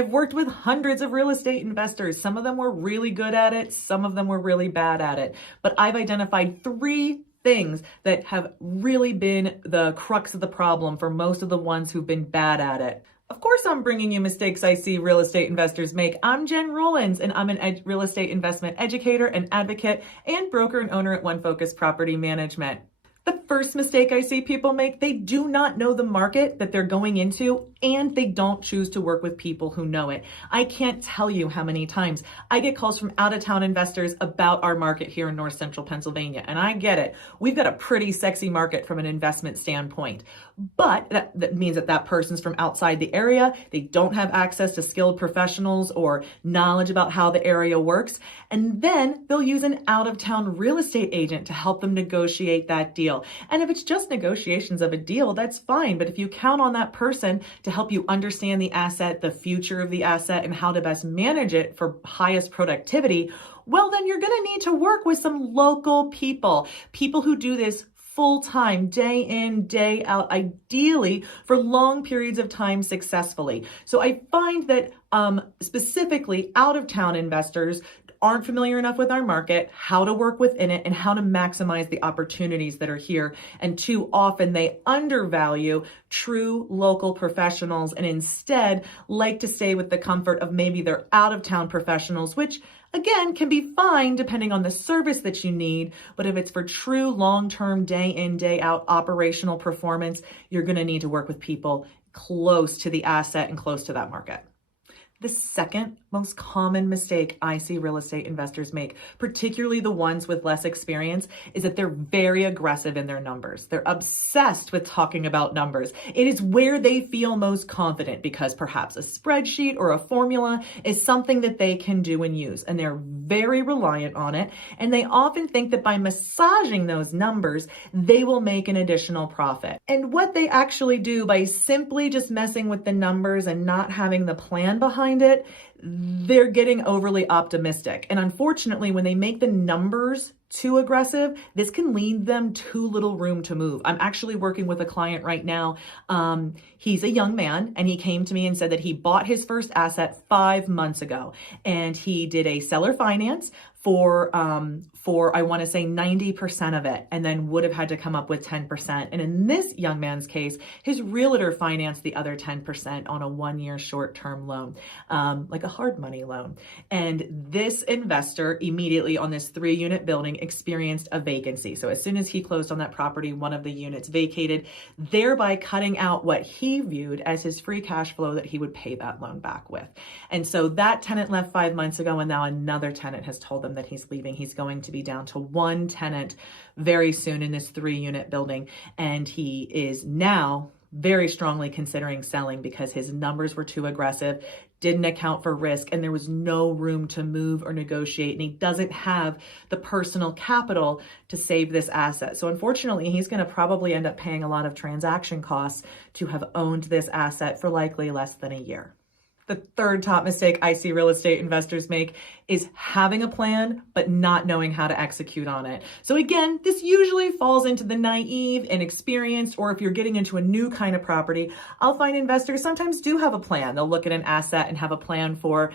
I've worked with hundreds of real estate investors. Some of them were really good at it. Some of them were really bad at it. But I've identified 3 things that have really been the crux of the problem for most of the ones who've been bad at it. Of course, I'm bringing you mistakes I see real estate investors make. I'm Jen Rollins, and I'm an real estate investment educator and advocate and broker and owner at One Focus Property Management. The first mistake I see people make, they do not know the market that they're going into, and they don't choose to work with people who know it. I can't tell you how many times I get calls from out-of-town investors about our market here in North Central Pennsylvania, and I get it. We've got a pretty sexy market from an investment standpoint, but that means that person's from outside the area. They don't have access to skilled professionals or knowledge about how the area works, and then they'll use an out-of-town real estate agent to help them negotiate that deal. And if it's just negotiations of a deal, that's fine. But if you count on that person to help you understand the asset, the future of the asset, and how to best manage it for highest productivity, well, then you're going to need to work with some local people who do this full-time, day in, day out, ideally for long periods of time successfully. So I find that specifically out-of-town investors aren't familiar enough with our market, how to work within it, and how to maximize the opportunities that are here. And too often they undervalue true local professionals and instead like to stay with the comfort of maybe their out-of-town professionals, which again can be fine depending on the service that you need. But if it's for true long-term, day in, day out operational performance, you're going to need to work with people close to the asset and close to that market. The second most common mistake I see real estate investors make, particularly the ones with less experience, is that they're very aggressive in their numbers. They're obsessed with talking about numbers. It is where they feel most confident because perhaps a spreadsheet or a formula is something that they can do and use, and they're very reliant on it. And they often think that by massaging those numbers, they will make an additional profit. And what they actually do by simply just messing with the numbers and not having the plan behind it, they're getting overly optimistic. And unfortunately, when they make the numbers too aggressive, this can leave them too little room to move. I'm actually working with a client right now. He's a young man, and he came to me and said that he bought his first asset 5 months ago, and he did a seller finance for I want to say 90% of it, and then would have had to come up with 10%. And in this young man's case, his realtor financed the other 10% on a 1-year short-term loan, like a hard money loan. And this investor immediately on this 3-unit building experienced a vacancy. So as soon as he closed on that property, one of the units vacated, thereby cutting out what he viewed as his free cash flow that he would pay that loan back with. And so that tenant left 5 months ago, and now another tenant has told them that he's leaving. He's going to be down to 1 tenant very soon in this 3-unit building. And he is now very strongly considering selling because his numbers were too aggressive, didn't account for risk, and there was no room to move or negotiate. And he doesn't have the personal capital to save this asset. So unfortunately, he's going to probably end up paying a lot of transaction costs to have owned this asset for likely less than a year. The third top mistake I see real estate investors make is having a plan, but not knowing how to execute on it. So again, this usually falls into the naive, inexperienced, or if you're getting into a new kind of property, I'll find investors sometimes do have a plan. They'll look at an asset and have a plan for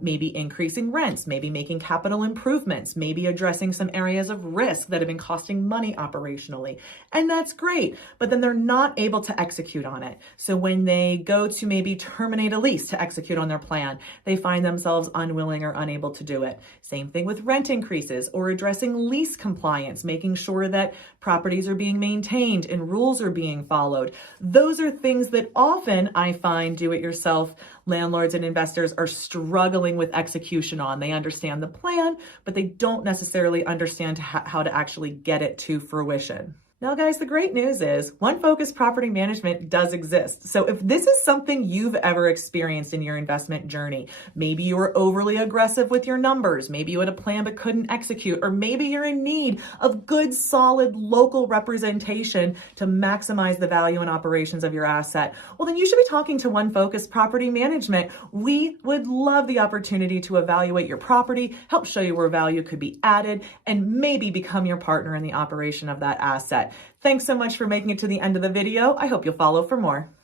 maybe increasing rents, maybe making capital improvements, maybe addressing some areas of risk that have been costing money operationally. And that's great, but then they're not able to execute on it. So when they go to maybe terminate a lease to execute on their plan, they find themselves unwilling or unable to do it. Same thing with rent increases or addressing lease compliance, making sure that properties are being maintained and rules are being followed. Those are things that often I find do-it-yourself landlords and investors are struggling with execution on. They understand the plan, but they don't necessarily understand how to actually get it to fruition. Now, guys, the great news is One Focus Property Management does exist. So if this is something you've ever experienced in your investment journey, maybe you were overly aggressive with your numbers, maybe you had a plan but couldn't execute, or maybe you're in need of good, solid local representation to maximize the value and operations of your asset, well, then you should be talking to One Focus Property Management. We would love the opportunity to evaluate your property, help show you where value could be added, and maybe become your partner in the operation of that asset. Thanks so much for making it to the end of the video. I hope you'll follow for more.